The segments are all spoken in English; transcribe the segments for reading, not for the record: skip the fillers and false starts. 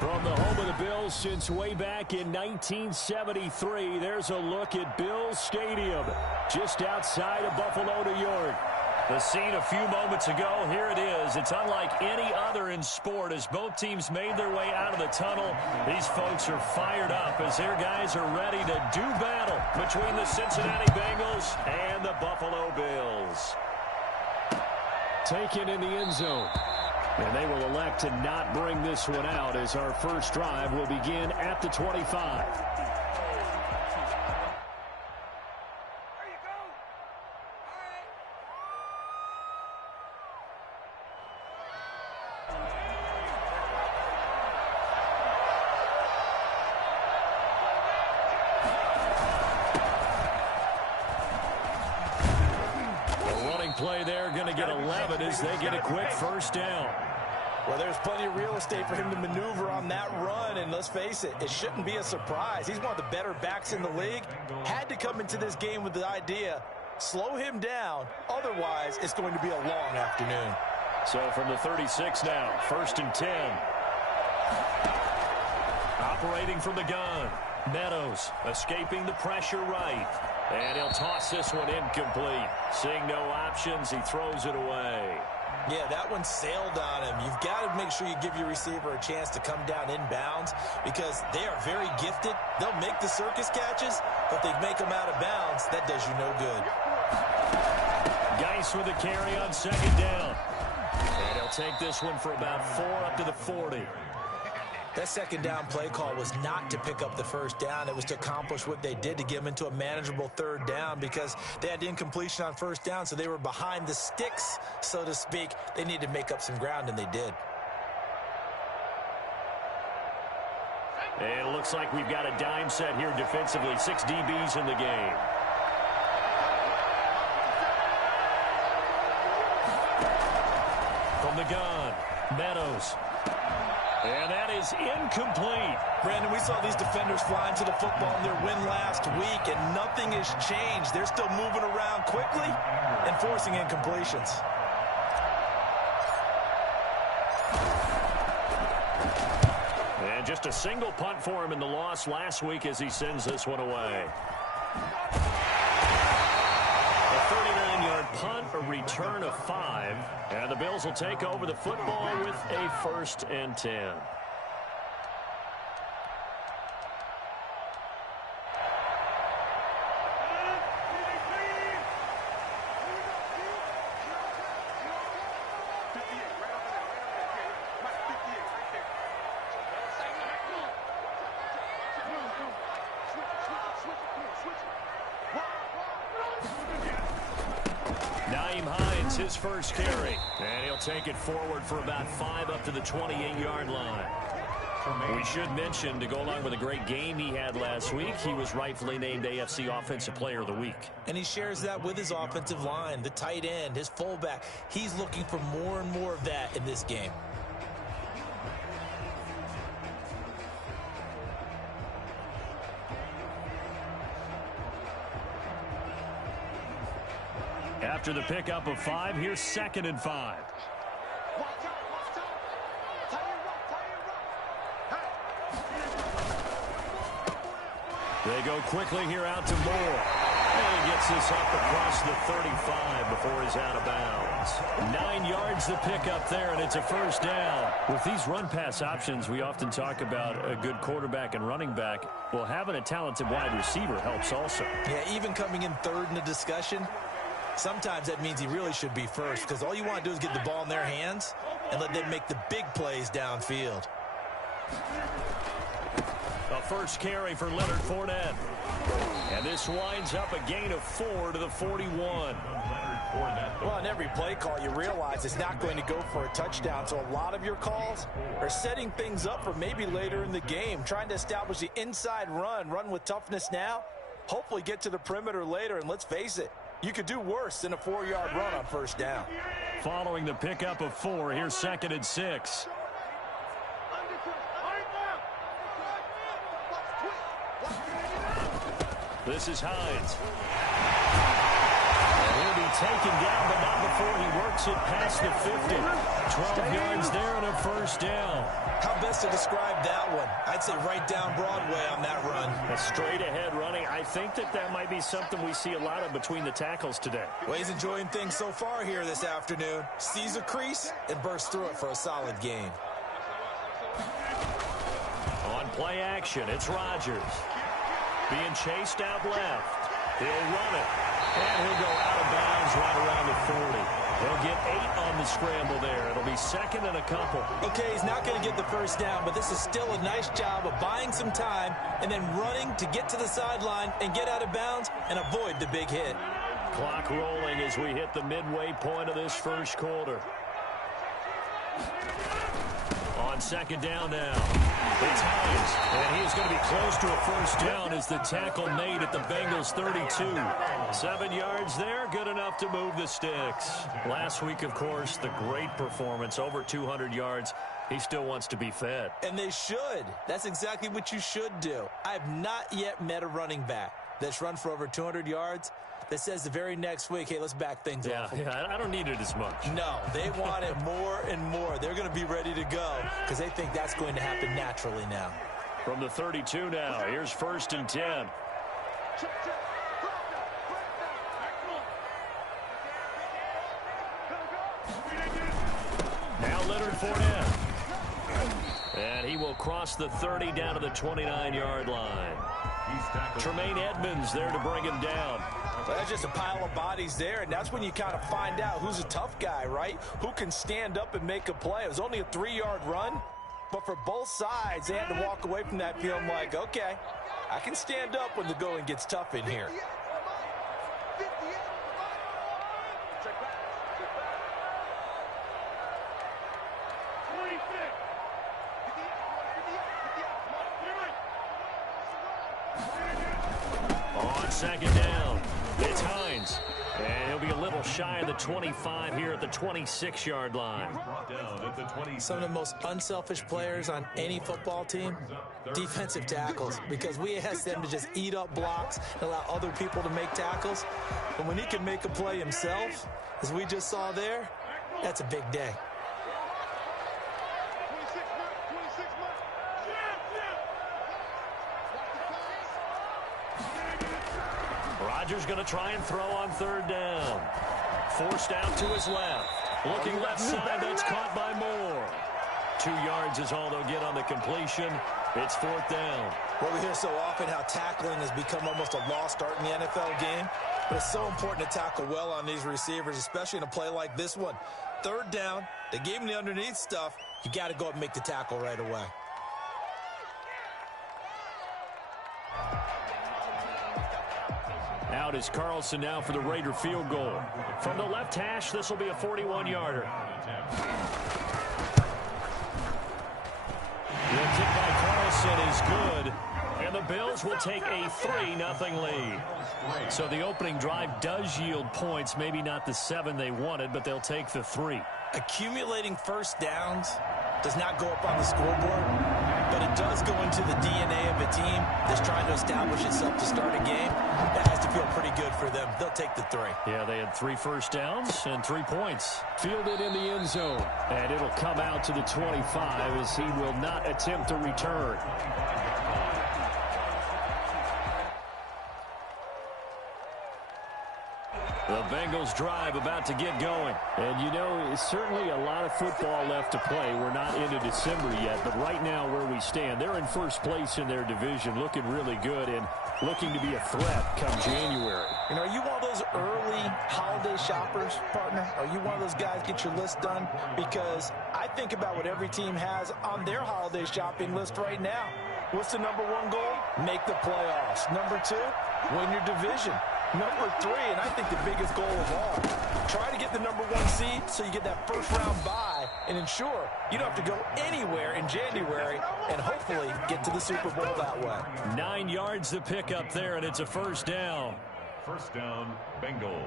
From the home of the Bills since way back in 1973, there's a look at Bills Stadium, just outside of Buffalo, New York. The scene a few moments ago, here it is. It's unlike any other in sport as both teams made their way out of the tunnel. These folks are fired up as their guys are ready to do battle between the Cincinnati Bengals and the Buffalo Bills. Taken in the end zone. And they will elect to not bring this one out as our first drive will begin at the 25. Play there, going to get 11 as they get a quick first down. Well, there's plenty of real estate for him to maneuver on that run, and let's face it, it shouldn't be a surprise. He's one of the better backs in the league. Had to come into this game with the idea, slow him down, otherwise it's going to be a long afternoon. So from the 36 now, 1st and 10. Operating from the gun. Meadows escaping the pressure right. And he'll toss this one incomplete. Seeing no options, he throws it away. Yeah, that one sailed on him. You've got to make sure you give your receiver a chance to come down inbounds because they are very gifted. They'll make the circus catches, but they make them out of bounds. That does you no good. Geis with a carry on 2nd down. And he'll take this one for about 4 up to the 40. That 2nd down play call was not to pick up the first down. It was to accomplish what they did to get them into a manageable 3rd down because they had incompletion on 1st down, so they were behind the sticks, so to speak. They needed to make up some ground, and they did. And it looks like we've got a dime set here defensively. 6 DBs in the game. From the gun, Meadows. And that is incomplete. Brandon, we saw these defenders flying to the football in their win last week, and nothing has changed. They're still moving around quickly and forcing incompletions. And just a single punt for him in the loss last week as he sends this one away. A 39-yard punt, a return of 5. And the Bills will take over the football with a 1st and 10. His first carry, and he'll take it forward for about 5 up to the 28-yard line. We should mention, to go along with a great game he had last week, he was rightfully named AFC Offensive Player of the Week. And he shares that with his offensive line, the tight end, his fullback. He's looking for more and more of that in this game. After the pickup of 5, here's 2nd and 5. They go quickly here out to Moore. And he gets this up across the 35 before he's out of bounds. 9 yards the pickup there, and it's a 1st down. With these run-pass options, we often talk about a good quarterback and running back. Well, having a talented wide receiver helps also. Yeah, even coming in 3rd in the discussion, sometimes that means he really should be first because all you want to do is get the ball in their hands and let them make the big plays downfield. A first carry for Leonard Fournette. And this winds up a gain of 4 to the 41. Well, on every play call, you realize it's not going to go for a touchdown. So a lot of your calls are setting things up for maybe later in the game, trying to establish the inside run with toughness now, hopefully get to the perimeter later. And let's face it, you could do worse than a 4-yard run on 1st down. Following the pickup of 4, here's 2nd and 6. This is Hines. And he'll be taken down, but not before he works it past the 50. 12 yards there and a first down. How best to describe that one? I'd say right down Broadway on that run. A straight ahead running. I think that might be something we see a lot of between the tackles today. Well, he's enjoying things so far here this afternoon. Sees a crease and bursts through it for a solid gain. On play action, it's Rodgers. Being chased out left. He'll run it. And he'll go out of bounds right around the 40. They'll get 8 on the scramble there. It'll be second and a couple. Okay, he's not going to get the first down, but this is still a nice job of buying some time and then running to get to the sideline and get out of bounds and avoid the big hit. Clock rolling as we hit the midway point of this first quarter. On second down now, it's Hines, and he's going to be close to a first down as the tackle made at the Bengals 32. 7 yards there, good enough to move the sticks. Last week, of course, the great performance, over 200 yards. He still wants to be fed. And they should. That's exactly what you should do. I have not yet met a running back that's run for over 200 yards that says the very next week, hey, let's back things off. Yeah, I don't need it as much. No, they want it more and more. They're going to be ready to go because they think that's going to happen naturally now. From the 32 now, here's first and 10. Now Leonard Fournette. And he will cross the 30 down to the 29-yard line. Tremaine Edmonds there to bring him down. Well, that's just a pile of bodies there, and that's when you kind of find out who's a tough guy, right? Who can stand up and make a play. It was only a 3-yard run, but for both sides, they had to walk away from that feeling like, okay, I can stand up when the going gets tough in here. On second down, it's Hines. And he'll be a little shy of the 25 here at the 26-yard line. Some of the most unselfish players on any football team, defensive tackles, because we ask them to just eat up blocks and allow other people to make tackles. But when he can make a play himself, as we just saw there, that's a big day. Rodgers going to try and throw on third down. Forced out to his left. Looking left side, that's caught by Moore. 2 yards is all they'll get on the completion. It's fourth down. Well, we hear so often how tackling has become almost a lost art in the NFL game. But it's so important to tackle well on these receivers, especially in a play like this one. Third down, they gave him the underneath stuff. You got to go up and make the tackle right away. Out is Carlson now for the Raider field goal. From the left hash, this will be a 41-yarder. The kick by Carlson is good. And the Bills will take a 3-0 lead. So the opening drive does yield points. Maybe not the 7 they wanted, but they'll take the 3. Accumulating first downs does not go up on the scoreboard, but it does go into the DNA of a team that's trying to establish itself to start a game. That has to feel pretty good for them. They'll take the 3. Yeah, they had 3 first downs and 3 points. Fielded in the end zone. And it'll come out to the 25 as he will not attempt to return. The Bengals drive about to get going. And, you know, certainly a lot of football left to play. We're not into December yet, but right now where we stand, they're in first place in their division, looking really good and looking to be a threat come January. And are you one of those early holiday shoppers, partner? Are you one of those guys get your list done? Because I think about what every team has on their holiday shopping list right now. What's the number 1 goal? Make the playoffs. Number 2, win your division. Number 3, and I think the biggest goal of all, try to get the number 1 seed so you get that first-round bye and ensure you don't have to go anywhere in January and hopefully get to the Super Bowl that way. 9 yards to pick up there, and it's a first down. First down, Bengals.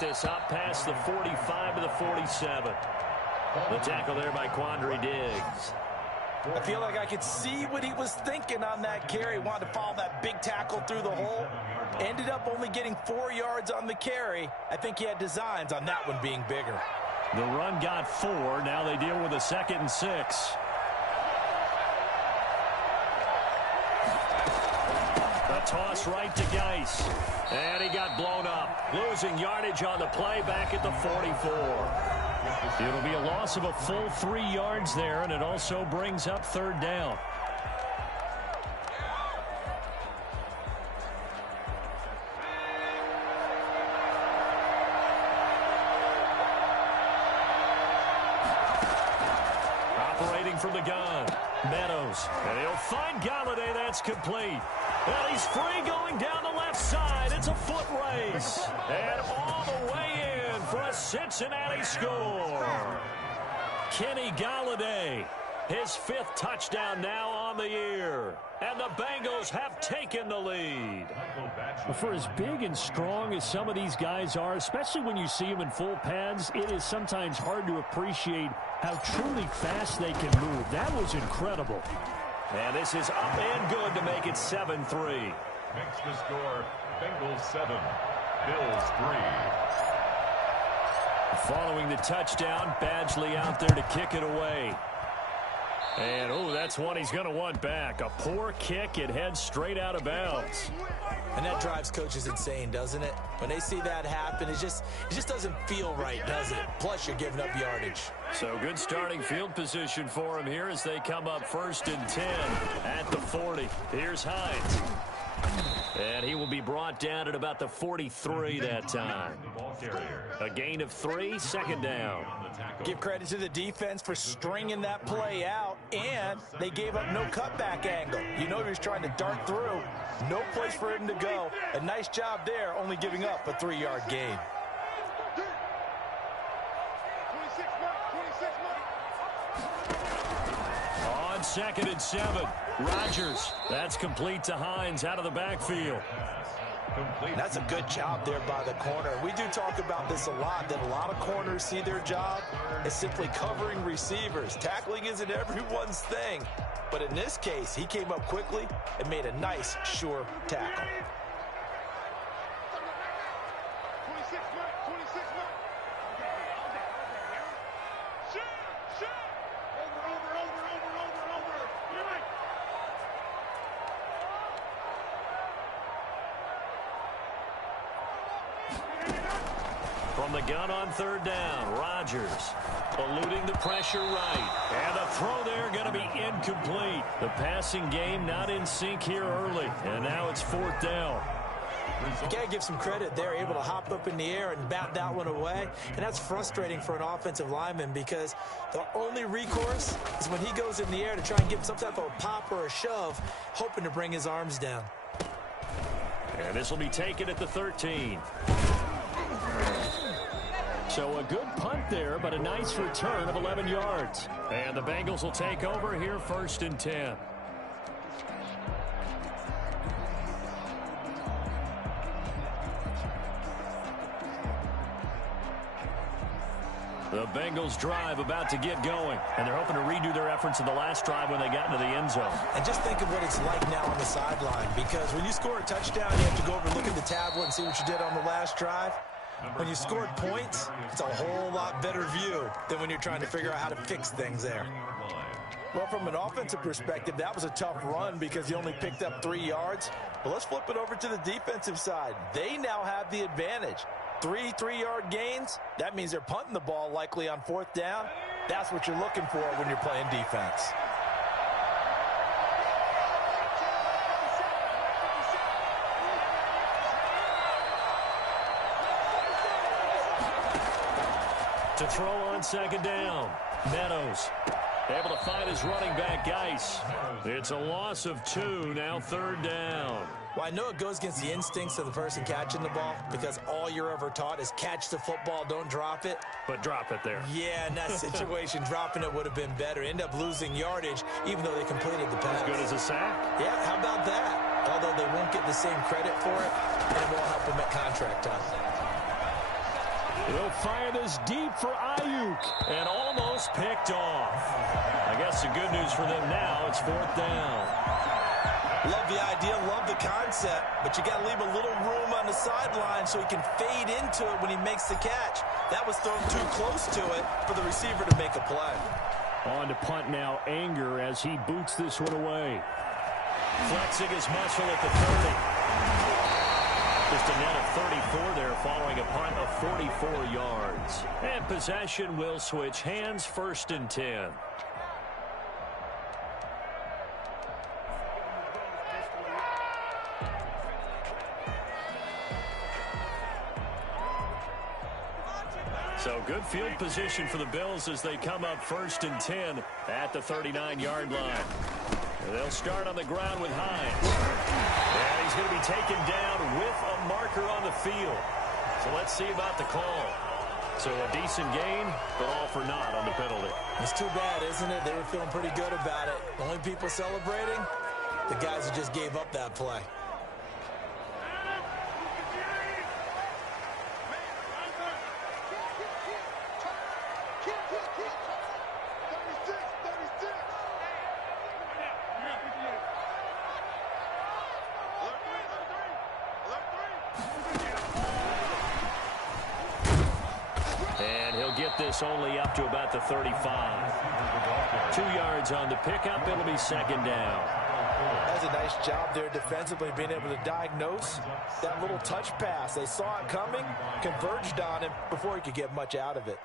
get this up past the 45 to the 47. The tackle there by Quandre Diggs. I feel like I could see what he was thinking on that carry. Wanted to follow that big tackle through the hole. Ended up only getting 4 yards on the carry. I think he had designs on that one being bigger. The run got 4. Now they deal with a 2nd and 6. A toss right to Geis. And he got blown up. Losing yardage on the play back at the 44. It'll be a loss of a full 3 yards there, and it also brings up 3rd down. Operating from the gun, Meadows. And he'll find Galladay. That's complete. And he's free going down the left side. It's a foot race. And all the way in for a Cincinnati score. Kenny Galladay, his 5th touchdown now on the year. And the Bengals have taken the lead. For as big and strong as some of these guys are, especially when you see them in full pads, it is sometimes hard to appreciate how truly fast they can move. That was incredible. And this is up and good to make it 7-3. Makes the score Bengals 7, Bills 3. Following the touchdown, Badgley out there to kick it away. And, oh, that's one he's going to want back. A poor kick. It heads straight out of bounds. And that drives coaches insane, doesn't it? When they see that happen, it just doesn't feel right, does it? Plus, you're giving up yardage. So good starting field position for him here as they come up 1st and 10 at the 40. Here's Hines. And he will be brought down at about the 43 that time. A gain of 3, 2nd down. Give credit to the defense for stringing that play out, and they gave up no cutback angle. You know he was trying to dart through. No place for him to go. A nice job there, only giving up a 3-yard gain. On 2nd and 7, Rodgers. That's complete to Hines out of the backfield. That's a good job there by the corner. We do talk about this a lot, that a lot of corners see their job as simply covering receivers. Tackling isn't everyone's thing. But in this case, he came up quickly and made a nice, sure tackle. From the gun on 3rd down, Rodgers eluding the pressure right. And the throw there going to be incomplete. The passing game not in sync here early. And now it's 4th down. You got to give some credit. They're able to hop up in the air and bat that one away. And that's frustrating for an offensive lineman because the only recourse is when he goes in the air to try and get some type of a pop or a shove, hoping to bring his arms down. And this will be taken at the 13. So a good punt there, but a nice return of 11 yards. And the Bengals will take over here 1st and 10. The Bengals drive about to get going, and they're hoping to redo their efforts in the last drive when they got into the end zone. And just think of what it's like now on the sideline, because when you score a touchdown, you have to go over and look at the tablet and see what you did on the last drive. When you scored points, it's a whole lot better view than when you're trying to figure out how to fix things there. Well, from an offensive perspective, that was a tough run because he only picked up 3 yards. But let's flip it over to the defensive side. They now have the advantage. 3 3-yard gains, that means they're punting the ball likely on 4th down. That's what you're looking for when you're playing defense. To throw on 2nd down, Meadows able to find his running back, Geis. It's a loss of 2, now 3rd down. Well, I know it goes against the instincts of the person catching the ball because all you're ever taught is catch the football, don't drop it. But drop it there. Yeah, in that situation, dropping it would have been better. End up losing yardage, even though they completed the pass. As good as a sack? Yeah, how about that? Although they won't get the same credit for it, and it won't help them at contract time. He'll fire this deep for Ayuk. And almost picked off. I guess the good news for them now, it's 4th down. Love the idea, love the concept, but you got to leave a little room on the sideline so he can fade into it when he makes the catch. That was thrown too close to it for the receiver to make a play. On to punt now, Anger as he boots this one away. Flexing his muscle at the 30. Just a net of 34 there following a punt of 44 yards. And possession will switch hands, 1st and 10. So good field position for the Bills as they come up 1st and 10 at the 39-yard line. They'll start on the ground with Hines. And he's going to be taken down with a marker on the field. So let's see about the call. So a decent gain, but all for naught on the penalty. It's too bad, isn't it? They were feeling pretty good about it. The only people celebrating, the guys who just gave up that play. This only up to about the 35. 2 yards on the pickup. It'll be 2nd down. That's a nice job there defensively, being able to diagnose that little touch pass. They saw it coming, converged on him before he could get much out of it.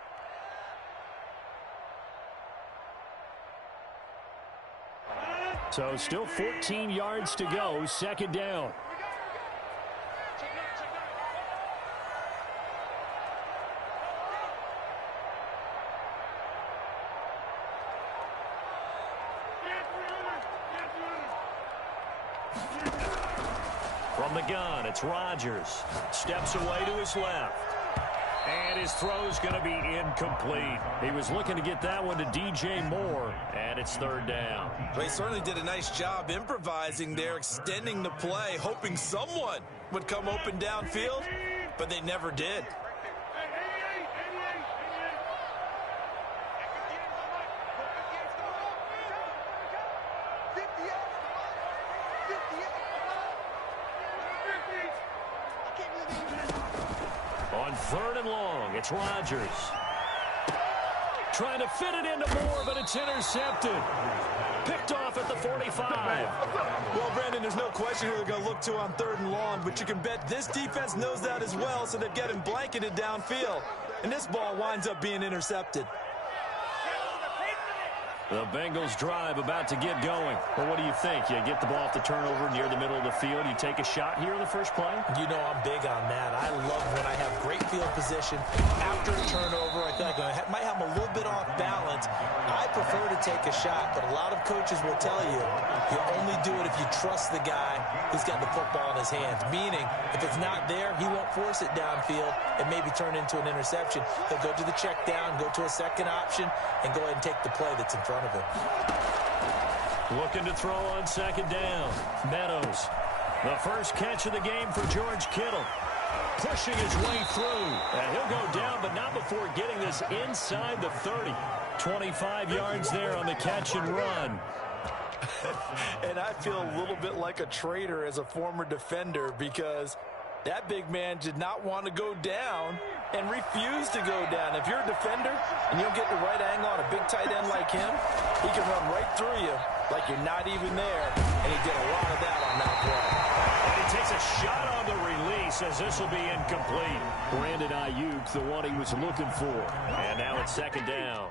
So still 14 yards to go. 2nd down. From the gun, it's Rodgers. Steps away to his left. And his throw's going to be incomplete. He was looking to get that one to DJ Moore, and it's 3rd down. Well, he certainly did a nice job improvising there, extending the play, hoping someone would come open downfield, but they never did. On 3rd and long, it's Rodgers. Trying to fit it into Moore, but it's intercepted. Picked off at the 45. Well, Brandon, there's no question who they're going to look to on 3rd and long, but you can bet this defense knows that as well, so they're getting blanketed downfield. And this ball winds up being intercepted. The Bengals drive about to get going. Well, what do you think? You get the ball off the turnover near the middle of the field. You take a shot here in the first play? You know I'm big on that. I love when I have great field position after a turnover. I think I might have them a little bit off balance. I prefer to take a shot, but a lot of coaches will tell you you only do it if you trust the guy who's got the football in his hands. Meaning, if it's not there, he won't force it downfield and maybe turn into an interception. He'll go to the check down, go to a second option, and go ahead and take the play that's in front of him. Looking to throw on 2nd down. Meadows. The first catch of the game for George Kittle. Pushing his way through. And he'll go down, but not before getting this inside the 30. 25 yards there on the catch and run. And I feel a little bit like a traitor as a former defender because that big man did not want to go down and refused to go down. If you're a defender and you don't get the right angle on a big tight end like him, he can run right through you like you're not even there. And he did a lot of that on that play. And he takes a shot on the release as this will be incomplete. Brandon Ayuk, the one he was looking for. And now it's 2nd down.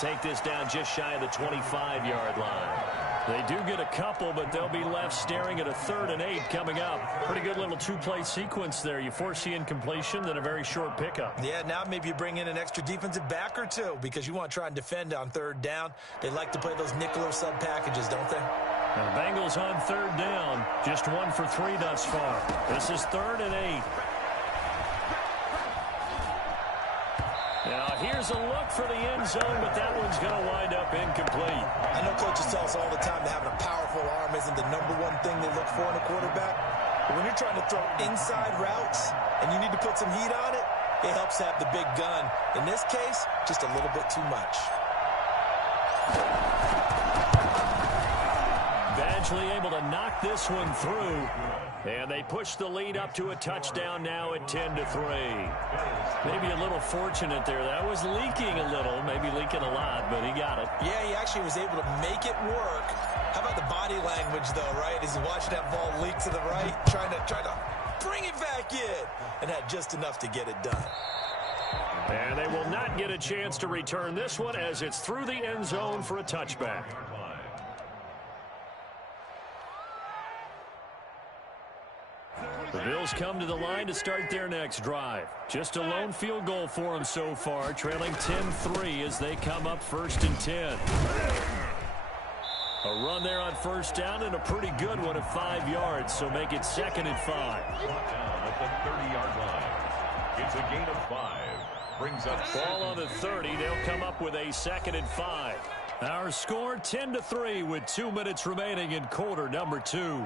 Take this down just shy of the 25-yard line. They do get a couple, but they'll be left staring at a 3rd and 8 coming up. Pretty good little 2-play sequence there. You force the incompletion, then a very short pickup. Yeah, now maybe you bring in an extra defensive back or two because you want to try and defend on 3rd down. They like to play those nickel or sub packages, don't they? The Bengals on third down. Just 1 for 3 thus far. This is 3rd and 8. Now here's a look for the end zone, but that one's going to wind up incomplete. I know coaches tell us all the time that having a powerful arm isn't the #1 thing they look for in a quarterback. But when you're trying to throw inside routes and you need to put some heat on it, it helps have the big gun. In this case, just a little bit too much. Eventually able to knock this one through. And they push the lead up to a touchdown now at 10-3. Maybe a little fortunate there. That was leaking a little, maybe leaking a lot, but he got it. Yeah, he actually was able to make it work. How about the body language, though, right? As he watched that ball leak to the right, trying to bring it back in, and had just enough to get it done. And they will not get a chance to return this one as it's through the end zone for a touchback. The Bills come to the line to start their next drive. Just a lone field goal for them so far, trailing 10-3 as they come up 1st and 10. A run there on 1st down and a pretty good one at 5 yards, so make it 2nd and 5. Down at the 30-yard line. It's a gain of 5. Brings up ball on the 30. They'll come up with a 2nd and 5. Our score 10-3 with 2 minutes remaining in quarter number 2.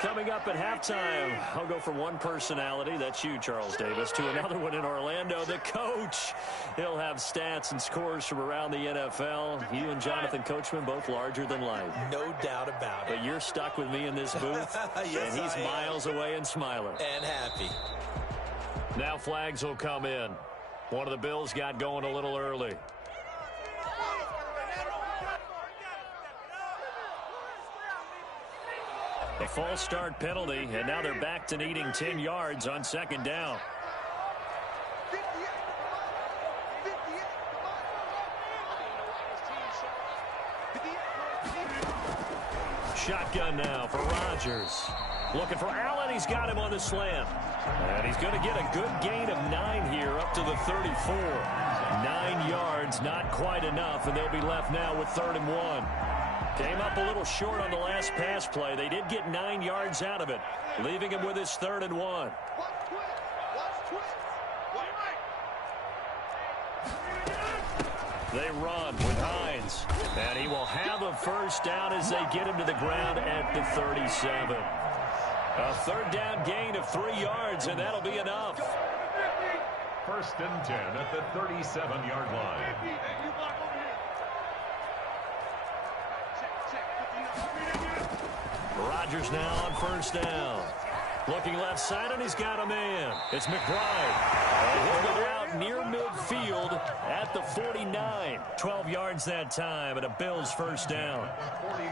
Coming up at halftime, I'll go from one personality, that's you, Charles Davis, to another one in Orlando, the coach. He'll have stats and scores from around the NFL. You and Jonathan Coachman, both larger than life. No doubt about it. But you're stuck with me in this booth, yes, and he's miles away and smiling. And happy. Now flags will come in. One of the Bills got going a little early. A false start penalty, and now they're back to needing 10 yards on 2nd down. Shotgun now for Rodgers. Looking for Allen. He's got him on the slant. And he's going to get a good gain of 9 here up to the 34. 9 yards, not quite enough, and they'll be left now with 3rd and 1. Came up a little short on the last pass play. They did get 9 yards out of it, leaving him with his 3rd and 1. They run with Hines, and he will have a 1st down as they get him to the ground at the 37. A 3rd down gain of 3 yards, and that'll be enough. 1st and 10 at the 37-yard line. Rodgers now on 1st down. Looking left side, and he's got a man. It's McBride. And he'll go out near midfield at the 49. 12 yards that time, and a Bills 1st down.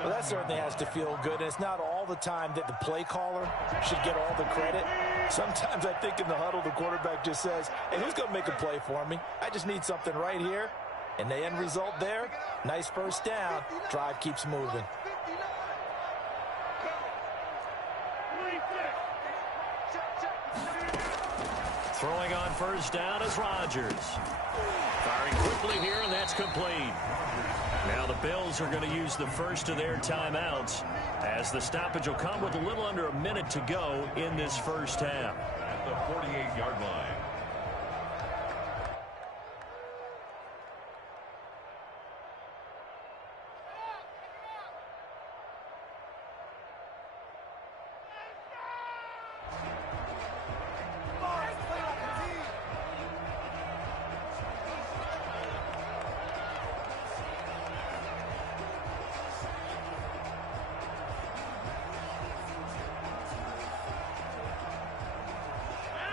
Well, that certainly has to feel good, and it's not all the time that the play caller should get all the credit. Sometimes I think in the huddle, the quarterback just says, hey, who's going to make a play for me? I just need something right here. And the end result there, nice 1st down. Drive keeps moving. Throwing on 1st down is Rodgers. Firing quickly here, and that's complete. Now the Bills are going to use the first of their timeouts as the stoppage will come with a little under a minute to go in this 1st half. At the 48-yard line.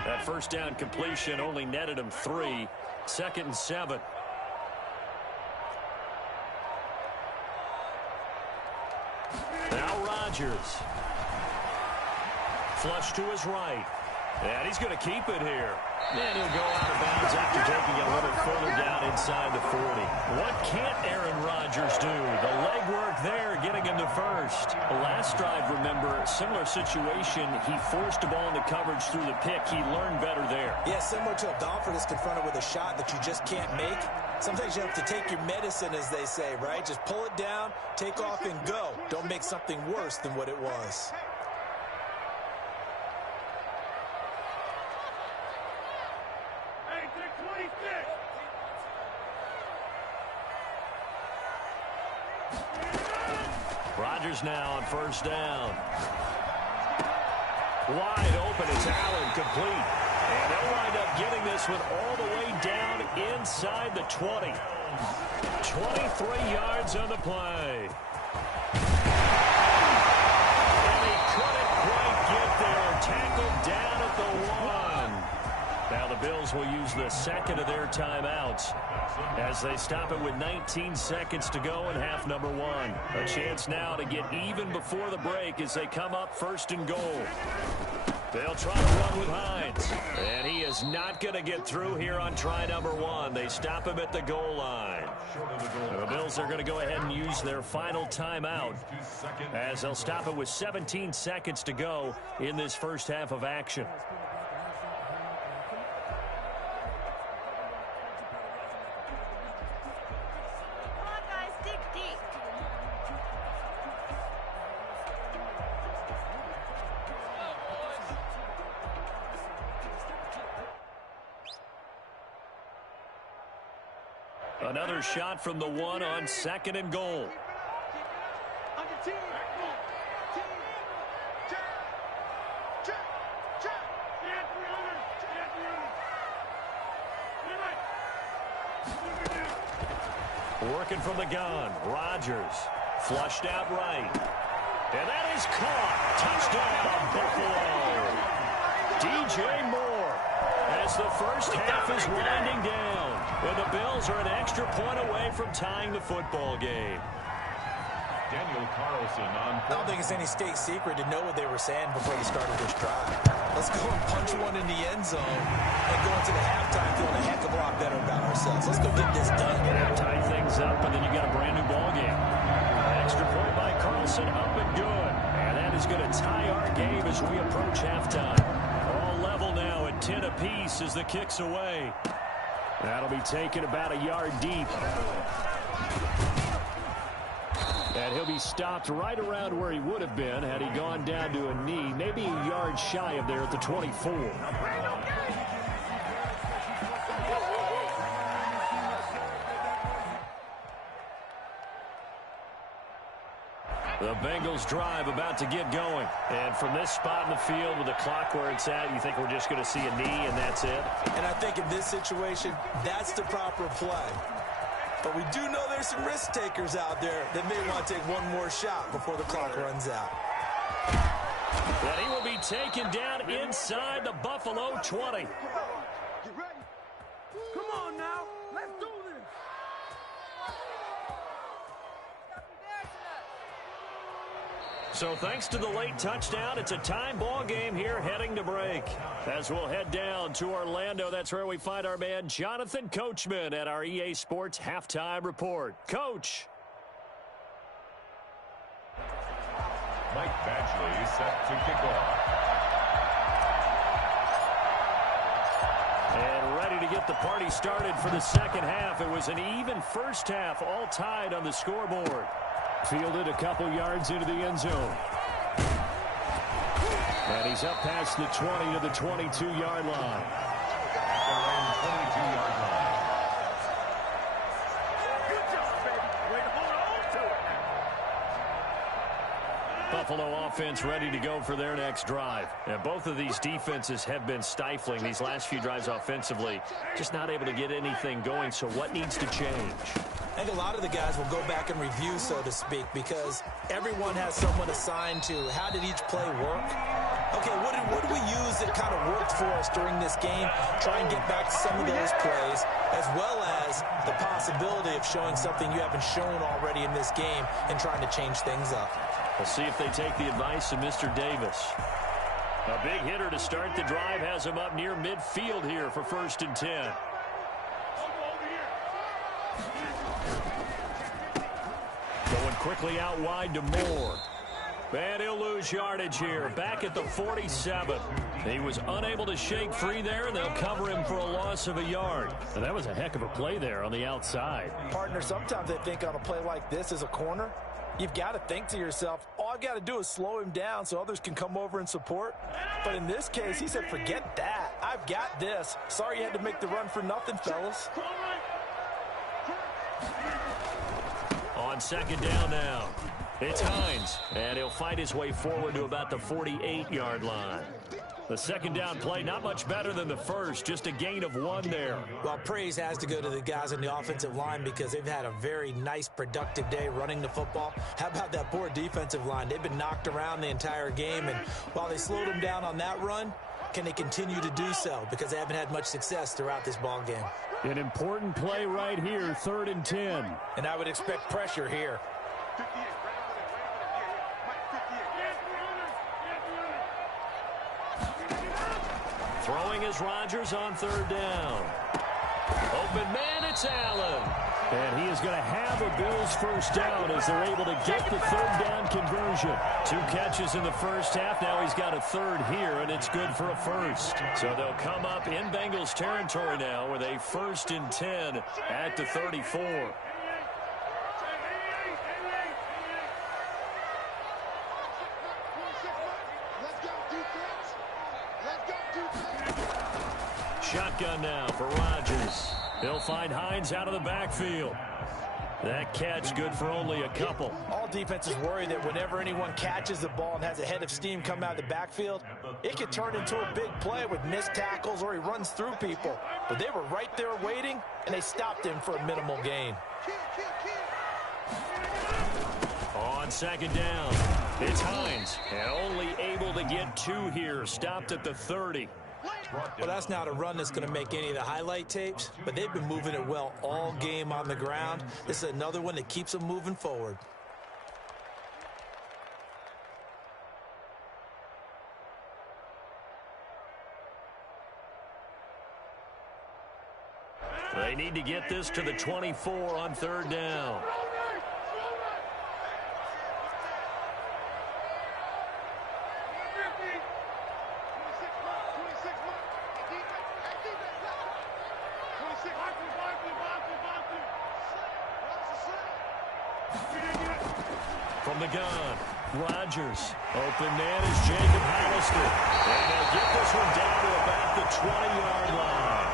That 1st down completion only netted him 3. 2nd and 7. Now Rodgers. Flush to his right. And he's going to keep it here. And he'll go out of bounds after taking a little further down inside the 40. What can't Aaron Rodgers do? The legwork there getting him to 1st. The last drive, remember, similar situation. He forced the ball into coverage through the pick. He learned better there. Yeah, similar to a golfer that's confronted with a shot that you just can't make. Sometimes you have to take your medicine, as they say, right? Just pull it down, take off, and go. Don't make something worse than what it was. Rodgers now on first down. Wide open, it's Allen, complete. And they'll wind up getting this one all the way down inside the 20. 23 yards on the play. And he couldn't quite get there. Tackled down at the 1. Now the Bills will use the second of their timeouts as they stop it with 19 seconds to go in half number 1. A chance now to get even before the break as they come up first and goal. They'll try to run with Hines. And he is not going to get through here on try number 1. They stop him at the goal line. The Bills are going to go ahead and use their final timeout as they'll stop it with 17 seconds to go in this first half of action. Another shot from the 1 on second and goal. Working from the gun. Rodgers flushed out right. And that is caught. Touchdown, Buffalo. DJ Moore as the first half is winding down. And the Bills are an extra point away from tying the football game. Daniel Carlson on. I don't think it's any state secret to know what they were saying before the start of this drive. Let's go and punch one in the end zone and go into the halftime feeling a heck of a lot better about ourselves. Let's go get this done. Tie things up, and then you got a brand new ball game. Extra point by Carlson, up and good. And that is going to tie our game as we approach halftime. All level now at 10 apiece as the kick's away. That'll be taken about a yard deep. And he'll be stopped right around where he would have been had he gone down to a knee, maybe a yard shy of there at the 24. The Bengals drive about to get going. And from this spot in the field with the clock where it's at, you think we're just going to see a knee and that's it? And I think in this situation, that's the proper play. But we do know there's some risk takers out there that may want to take one more shot before the clock runs out. And he will be taken down inside the Buffalo 20. Get ready. Come on now. Let's do this. So thanks to the late touchdown, it's a time ball game here heading to break. As we'll head down to Orlando, that's where we find our man Jonathan Coachman at our EA Sports Halftime Report. Coach. Mike Badgley set to kick off. And ready to get the party started for the second half. It was an even first half, all tied on the scoreboard. Fielded a couple yards into the end zone. And he's up past the 20 to the 22-yard line. Around 22-yard line. Good job, baby. Way to hold on to it. Buffalo offense ready to go for their next drive. And both of these defenses have been stifling these last few drives offensively. Just not able to get anything going. So what needs to change? I think a lot of the guys will go back and review, so to speak, because everyone has someone assigned to how did each play work. Okay, what did we use that kind of worked for us during this game? Try and get back to some of those plays, as well as the possibility of showing something you haven't shown already in this game and trying to change things up. We'll see if they take the advice of Mr. Davis. A big hitter to start the drive has him up near midfield here for 1st and 10. Going quickly out wide to Moore. And he'll lose yardage here. Back at the 47. He was unable to shake free there, and they'll cover him for a loss of a yard. And that was a heck of a play there on the outside. Partner, sometimes I think on a play like this as a corner, you've got to think to yourself, all I've got to do is slow him down so others can come over and support. But in this case, he said, forget that. I've got this. Sorry you had to make the run for nothing, fellas. On second down now, it's Hines, and he'll fight his way forward to about the 48-yard line. The second down play, not much better than the first, just a gain of 1 there. Well, praise has to go to the guys on the offensive line because they've had a very nice, productive day running the football. How about that poor defensive line? They've been knocked around the entire game, and while they slowed them down on that run, can they continue to do so? Because they haven't had much success throughout this ball game. An important play right here, 3rd and 10. And I would expect pressure here. Throwing is Rodgers on 3rd down. Open man, it's Allen. And he is going to have a Bills first down as they're able to get the 3rd down conversion. 2 catches in the first half. Now he's got a 3rd here, and it's good for a first. So they'll come up in Bengals territory now with a 1st and 10 at the 34. Shotgun now for Rodgers. He'll find Hines out of the backfield. That catch good for only a couple. All defenses worry that whenever anyone catches the ball and has a head of steam come out of the backfield, it could turn into a big play with missed tackles or he runs through people. But they were right there waiting, and they stopped him for a minimal gain. On second down, it's Hines, and only able to get 2 here, stopped at the 30. Well, that's not a run that's going to make any of the highlight tapes, but they've been moving it well all game on the ground. This is another one that keeps them moving forward. They need to get this to the 24 on 3rd down. From the gun, Rodgers. Open man is Jacob Hollister. And they'll get this one down to about the 20-yard line.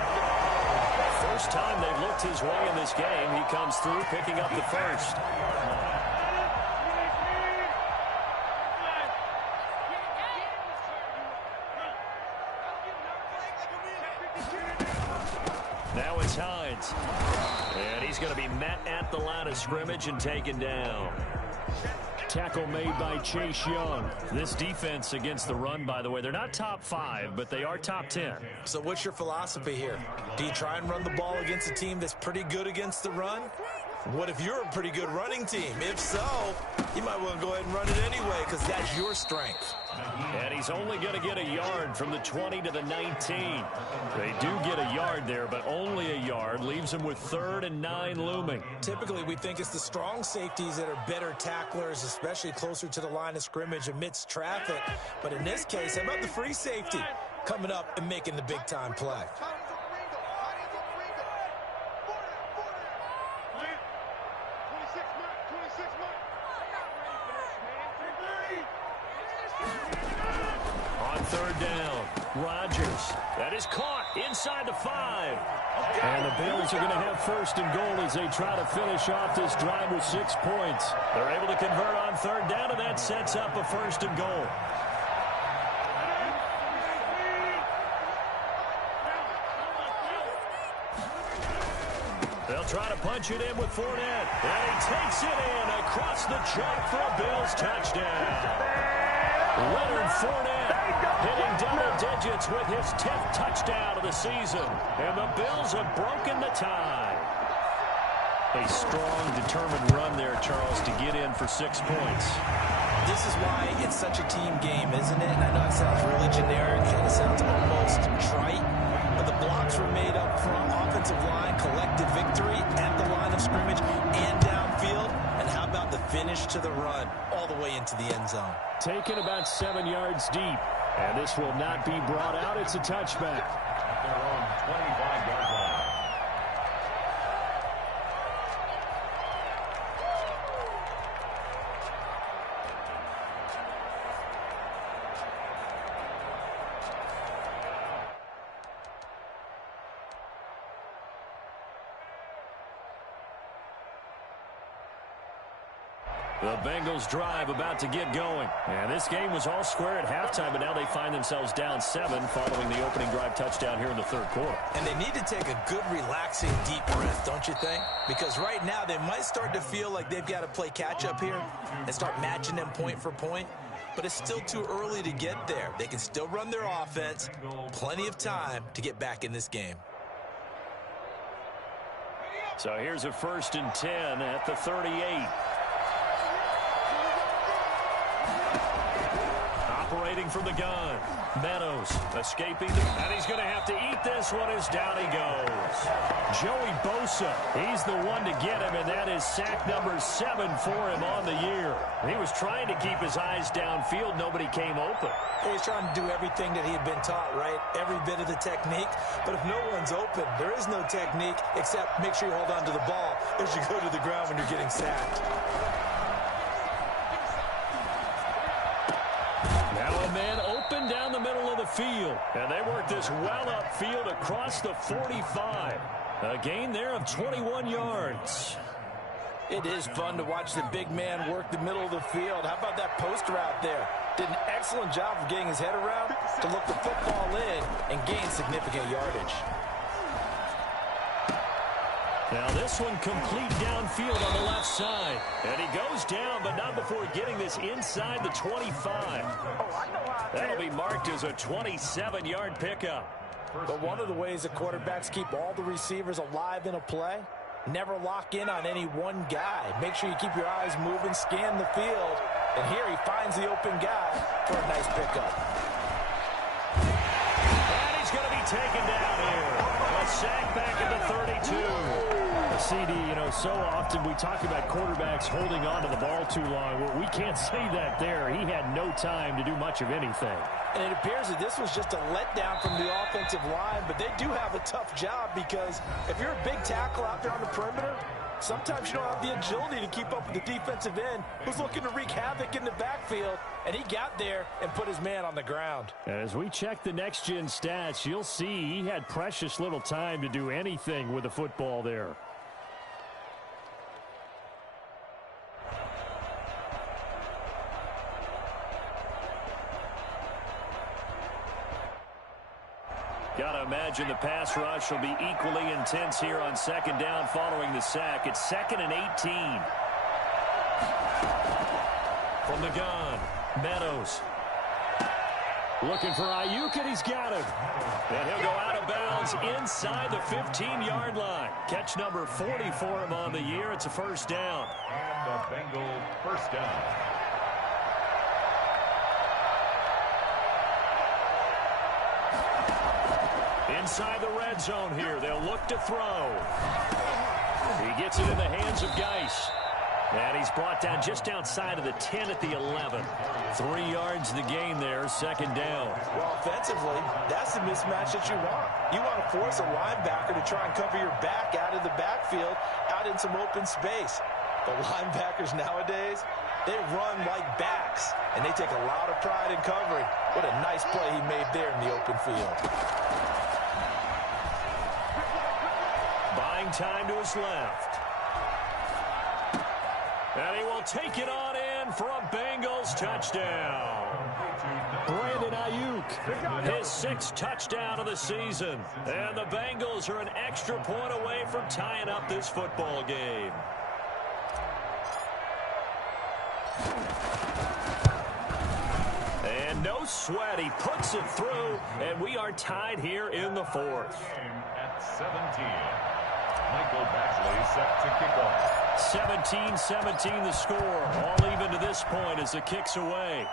First time they've looked his way in this game. He comes through picking up the first. Now it's Hines. And he's going to be met at the line of scrimmage and taken down. Tackle made by Chase Young. This defense against the run, by the way, they're not top 5, but they are top 10. So what's your philosophy here? Do you try and run the ball against a team that's pretty good against the run? What if you're a pretty good running team? If so, you might want to go ahead and run it anyway because that's your strength. And he's only going to get a yard from the 20 to the 19. They do get a yard there, but only a yard. Leaves him with 3rd and 9 looming. Typically, we think it's the strong safeties that are better tacklers, especially closer to the line of scrimmage amidst traffic. But in this case, how about the free safety coming up and making the big-time play? On 3rd down, Rodgers. That is caught inside the 5. And the Bills are going to have 1st and goal as they try to finish off this drive with 6 points. They're able to convert on 3rd down, and that sets up a 1st and goal. They'll try to punch it in with Fournette. And he takes it in across the chalk for a Bills touchdown. Leonard Fournette hitting double digits with his 10th touchdown of the season. And the Bills have broken the tie. A strong, determined run there, Charles, to get in for 6 points. This is why it's such a team game, isn't it? And I know it sounds really generic and it sounds almost trite, but the blocks were made up front, offensive line, collective victory at the line of scrimmage and downfield. And how about the finish finish to the run all the way into the end zone. Taken about 7 yards deep. And this will not be brought out. It's a touchback. At their own 25-yard line. The Bengals drive about to get going. And this game was all square at halftime, but now they find themselves down 7 following the opening drive touchdown here in the third quarter. And they need to take a good, relaxing, deep breath, don't you think? Because right now they might start to feel like they've got to play catch-up here and start matching them point for point. But it's still too early to get there. They can still run their offense. Plenty of time to get back in this game. So here's a 1st and 10 at the 38. Operating from the gun. Meadows escaping. And he's going to have to eat this one as down he goes. Joey Bosa, he's the one to get him, and that is sack number 7 for him on the year. He was trying to keep his eyes downfield. Nobody came open. He's trying to do everything that he had been taught, right? Every bit of the technique. But if no one's open, there is no technique except make sure you hold on to the ball as you go to the ground when you're getting sacked. Man open down the middle of the field. And they work this well upfield across the 45. A gain there of 21 yards. It is fun to watch the big man work the middle of the field. How about that post route there? Did an excellent job of getting his head around to look the football in and gain significant yardage. Now this one complete downfield on the left side. And he goes down, but not before getting this inside the 25. That'll be marked as a 27-yard pickup. But one of the ways that quarterbacks keep all the receivers alive in a play, never lock in on any one guy. Make sure you keep your eyes moving, scan the field. And here he finds the open guy for a nice pickup. And he's going to be taken down here. A sack back at the 32. CD, you know, so often we talk about quarterbacks holding on to the ball too long. Well, we can't say that there. He had no time to do much of anything. And it appears that this was just a letdown from the offensive line, but they do have a tough job because if you're a big tackle out there on the perimeter, sometimes you don't have the agility to keep up with the defensive end who's looking to wreak havoc in the backfield, and he got there and put his man on the ground. As we check the next-gen stats, you'll see he had precious little time to do anything with the football there. Got to imagine the pass rush will be equally intense here on 2nd down following the sack. It's 2nd and 18. From the gun, Meadows. Looking for Ayuk, and he's got him. And he'll go out of bounds inside the 15-yard line. Catch number 40 for him on the year. It's a 1st down. And the Bengals 1st down. Inside the red zone here. They'll look to throw. He gets it in the hands of Geis. And he's brought down just outside of the 10 at the 11. 3 yards the gain there, 2nd down. Well, offensively, that's the mismatch that you want. You want to force a linebacker to try and cover your back out of the backfield, out in some open space. The linebackers nowadays, they run like backs, and they take a lot of pride in covering. What a nice play he made there in the open field. Buying time to his left. And he will take it on in for a Bengals touchdown. Brandon Ayuk, his 6th touchdown of the season. And the Bengals are an extra point away from tying up this football game. And no sweat, he puts it through, and we are tied here in the 4th. At 17. Michael Baxley set to kick off. 17-17 the score. All even to this point as the kick's away.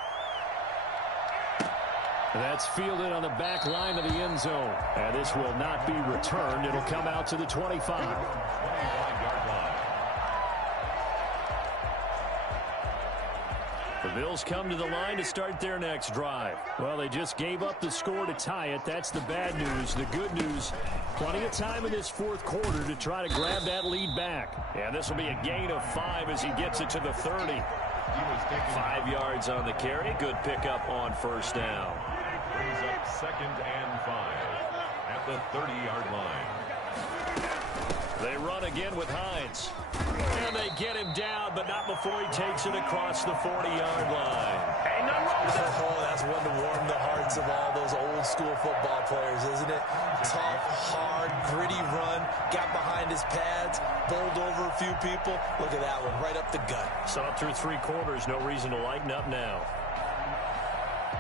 That's fielded on the back line of the end zone. And this will not be returned. It'll come out to the 25. 25-yard line. Bills come to the line to start their next drive. Well, they just gave up the score to tie it. That's the bad news. The good news, plenty of time in this fourth quarter to try to grab that lead back. And this will be a gain of 5 as he gets it to the 30. 5 yards on the carry. Good pickup on first down. Brings up 2nd and 5 at the 30-yard line. They run again with Hines. And they get him down, but not before he takes it across the 40-yard line. Ain't nothing wrong with that. Oh, that's one to warm the hearts of all those old-school football players, isn't it? Tough, hard, gritty run. Got behind his pads, bowled over a few people. Look at that one, right up the gut. Saw through 3 quarters. No reason to lighten up now.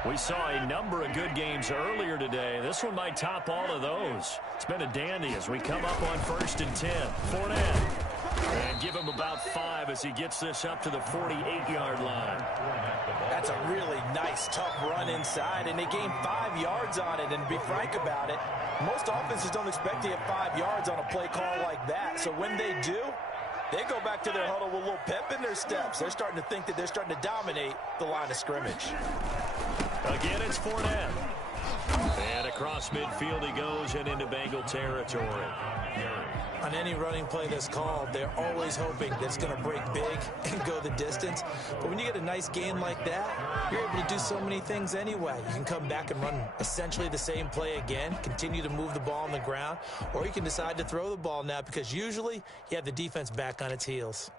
We saw a number of good games earlier today. This one might top all of those. It's been a dandy as we come up on 1st and 10. Fournette. And give him about 5 as he gets this up to the 48-yard line. That's a really nice, tough run inside, and they gained 5 yards on it. And to be frank about it, most offenses don't expect to get 5 yards on a play call like that. So when they do, they go back to their huddle with a little pep in their steps. They're starting to think that they're starting to dominate the line of scrimmage. Again, it's Fournette. And across midfield he goes and into Bengal territory. On any running play that's called, they're always hoping that it's going to break big and go the distance. But when you get a nice gain like that, you're able to do so many things anyway. You can come back and run essentially the same play again, continue to move the ball on the ground, or you can decide to throw the ball now because usually you have the defense back on its heels.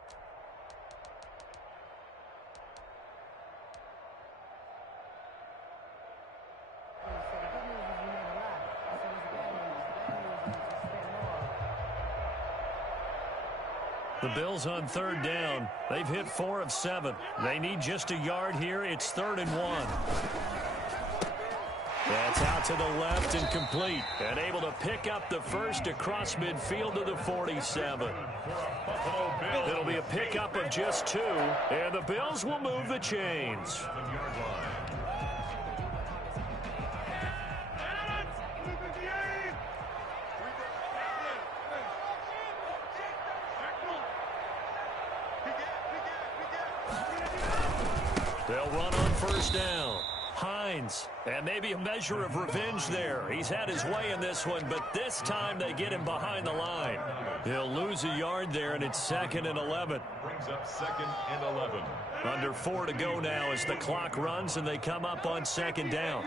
The Bills on 3rd down. They've hit 4 of 7. They need just a yard here. It's 3rd and 1. That's out to the left and complete. And able to pick up the first across midfield to the 47. It'll be a pickup of just 2. And the Bills will move the chains. They'll run on 1st down. Hines, and maybe a measure of revenge there. He's had his way in this one, but this time they get him behind the line. He'll lose a yard there, and it's 2nd and 11. Brings up 2nd and 11. Under 4 to go now as the clock runs, and they come up on 2nd down.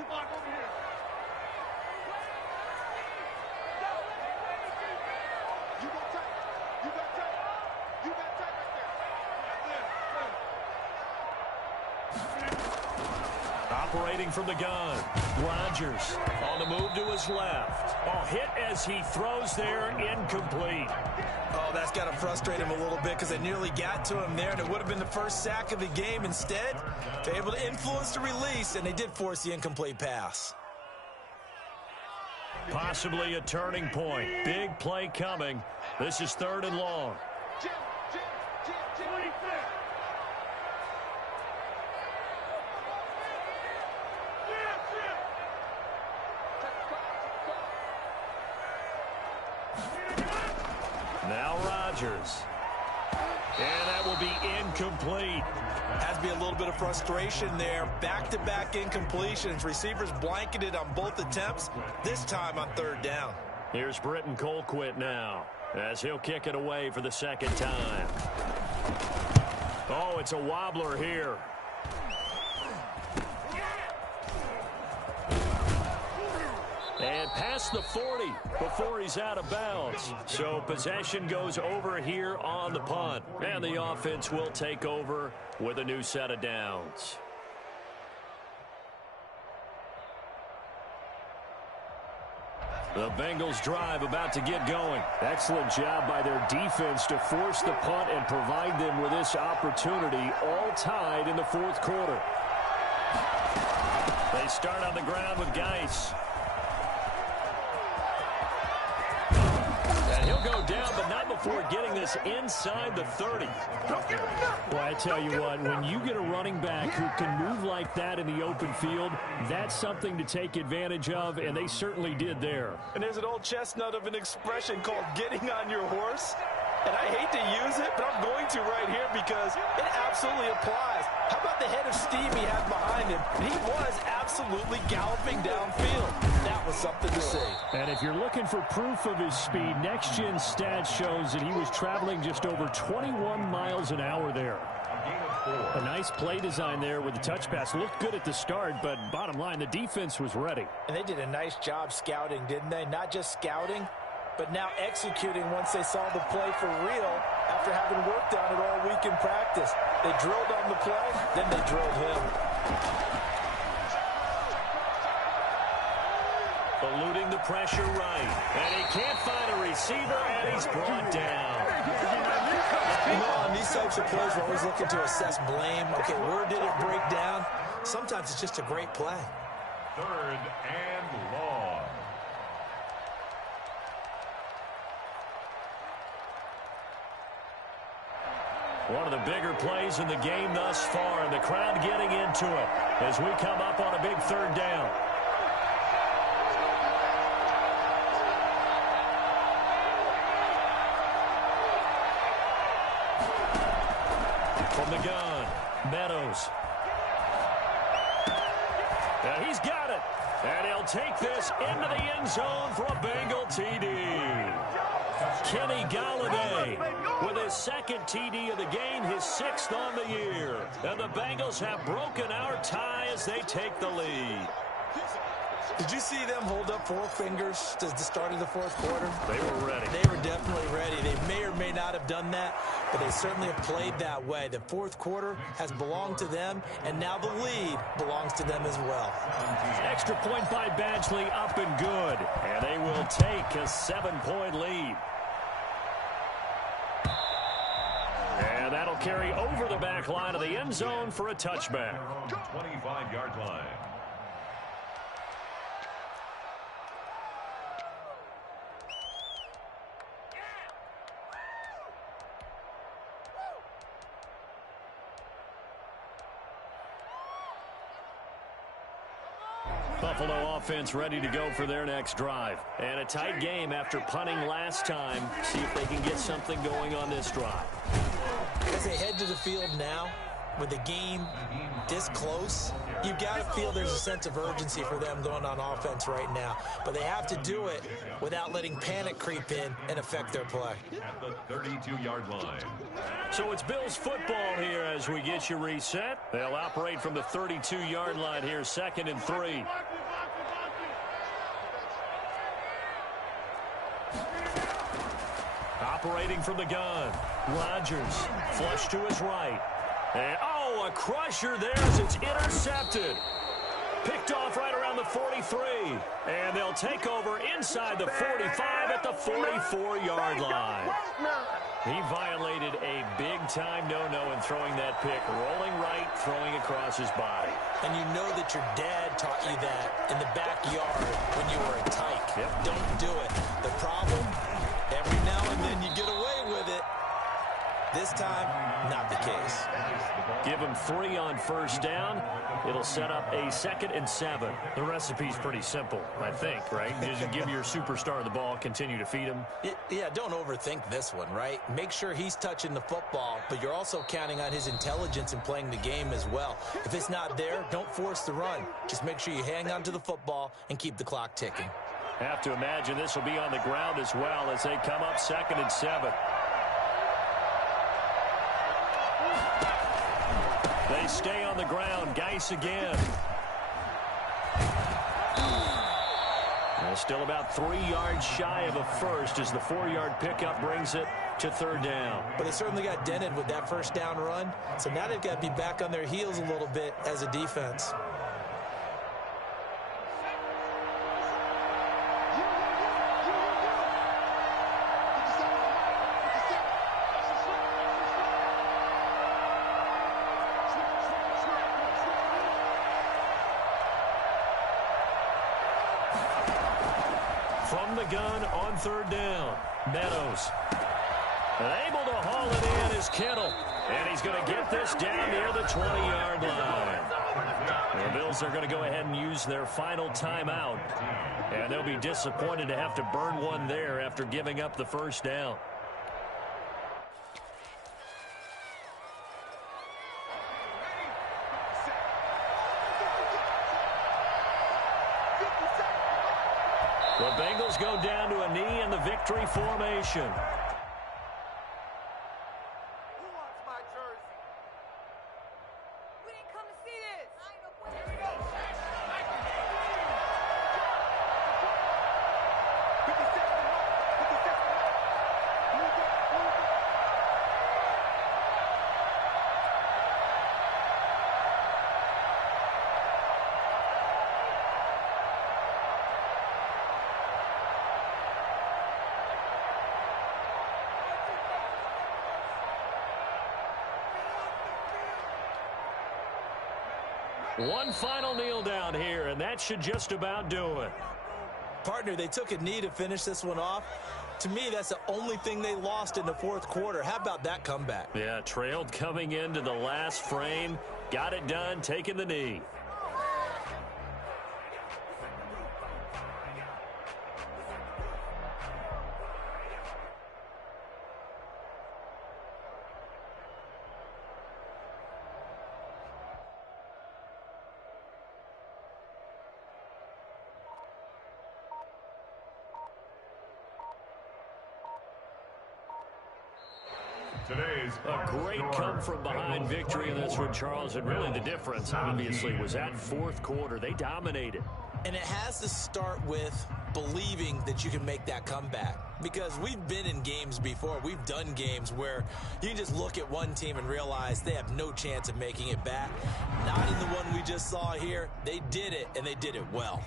Operating from the gun. Rodgers on the move to his left. Oh, hit as he throws there, incomplete. Oh, that's got to frustrate him a little bit because they nearly got to him there, and it would have been the first sack of the game. Instead, they're able to influence the release, and they did force the incomplete pass. Possibly a turning point. Big play coming. This is 3rd and long. Now Rodgers. And that will be incomplete. Has to be a little bit of frustration there. Back-to-back incompletions. Receivers blanketed on both attempts, this time on 3rd down. Here's Britton Colquitt now as he'll kick it away for the 2nd time. Oh, it's a wobbler here. And past the 40 before he's out of bounds. So possession goes over here on the punt. And the offense will take over with a new set of downs. The Bengals drive about to get going. Excellent job by their defense to force the punt and provide them with this opportunity, all tied in the 4th quarter. They start on the ground with Geis. And he'll go down, but not before getting this inside the 30. Well, I tell you what, when you get a running back who can move like that in the open field, that's something to take advantage of, and they certainly did there. And there's an old chestnut of an expression called getting on your horse. And I hate to use it, but I'm going to right here because it absolutely applies. How about the head of steam he had behind him? He was absolutely galloping downfield. That was something to see. And if you're looking for proof of his speed, Next Gen Stats shows that he was traveling just over 21 miles an hour there. A nice play design there with the touch pass. Looked good at the start, but bottom line, the defense was ready. And they did a nice job scouting, didn't they? Not just scouting, but now executing once they saw the play for real after having worked on it all week in practice. They drilled on the play, then they drilled him. Eluding the pressure right. And he can't find a receiver, and he's brought down. You know, on these types of plays, we're always looking to assess blame. Okay, where did it break down? Sometimes it's just a great play. 3rd and long. One of the bigger plays in the game thus far, and the crowd getting into it as we come up on a big 3rd down. From the gun, Meadows. And he's got it. And he'll take this into the end zone for a Bengal TD. Kenny Galladay with his 2nd TD of the game, his 6th on the year. And the Bengals have broken our tie as they take the lead. Did you see them hold up 4 fingers to the start of the 4th quarter? They were ready. They were definitely ready. They may or may not have done that, but they certainly have played that way. The 4th quarter has belonged to them, and now the lead belongs to them as well. Extra point by Badgley, up and good. And they will take a 7-point lead. And that'll carry over the back line of the end zone for a touchback. 25-yard line. Buffalo offense ready to go for their next drive. And a tight game after punting last time. See if they can get something going on this drive. As they head to the field now, with the game this close, you've got to feel there's a sense of urgency for them going on offense right now. But they have to do it without letting panic creep in and affect their play. At the 32-yard line. So it's Bills football here as we get you reset. They'll operate from the 32-yard line here, 2nd and 3. Operating from the gun. Rodgers, flush to his right. And, a crusher there as it's intercepted. Picked off right around the 43. And they'll take over inside the 45 at the 44-yard line. He violated a big-time no-no in throwing that pick. Rolling right, throwing across his body. And you know that your dad taught you that in the backyard when you were a tyke. Yep. Don't do it. The problem, every now and then you get away with it. This time, not the case. Give him 3 on 1st down. It'll set up a 2nd and 7. The recipe's pretty simple, I think, right? Just give your superstar the ball, continue to feed him. Yeah, don't overthink this one, right? Make sure he's touching the football, but you're also counting on his intelligence in playing the game as well. If it's not there, don't force the run. Just make sure you hang on to the football and keep the clock ticking. Have to imagine this will be on the ground as well as they come up 2nd and 7. They stay on the ground. Geis again. And still about 3 yards shy of a first as the 4-yard pickup brings it to 3rd down. But they certainly got dented with that 1st down run. So now they've got to be back on their heels a little bit as a defense. From the gun on 3rd down, Meadows. And able to haul it in is Kittle. And he's going to get this down near the 20-yard line. The Bills are going to go ahead and use their final timeout. And they'll be disappointed to have to burn one there after giving up the 1st down. The Bengals go down to a knee in the victory formation. Who wants my jersey? We didn't come to see this. Here we go. 56. One final kneel down here, and that should just about do it. Partner, they took a knee to finish this one off. To me, that's the only thing they lost in the fourth quarter. How about that comeback? Yeah, trailed coming into the last frame. Got it done, taking the knee. A great come-from-behind victory in this one, Charles, and really the difference, obviously, was that fourth quarter. They dominated. And it has to start with believing that you can make that comeback. Because we've been in games before. We've done games where you can just look at one team and realize they have no chance of making it back. Not in the one we just saw here. They did it, and they did it well.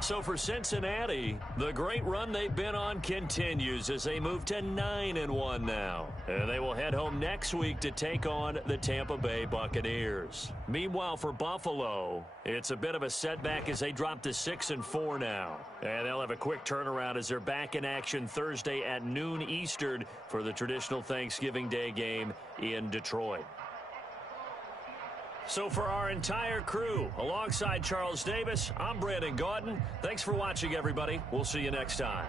So for Cincinnati, the great run they've been on continues as they move to 9-1 now. And they will head home next week to take on the Tampa Bay Buccaneers. Meanwhile, for Buffalo, it's a bit of a setback as they drop to 6-4 now. And they'll have a quick turnaround as they're back in action Thursday at noon Eastern for the traditional Thanksgiving Day game in Detroit. So for our entire crew, alongside Charles Davis, I'm Brandon Gaudin. Thanks for watching, everybody. We'll see you next time.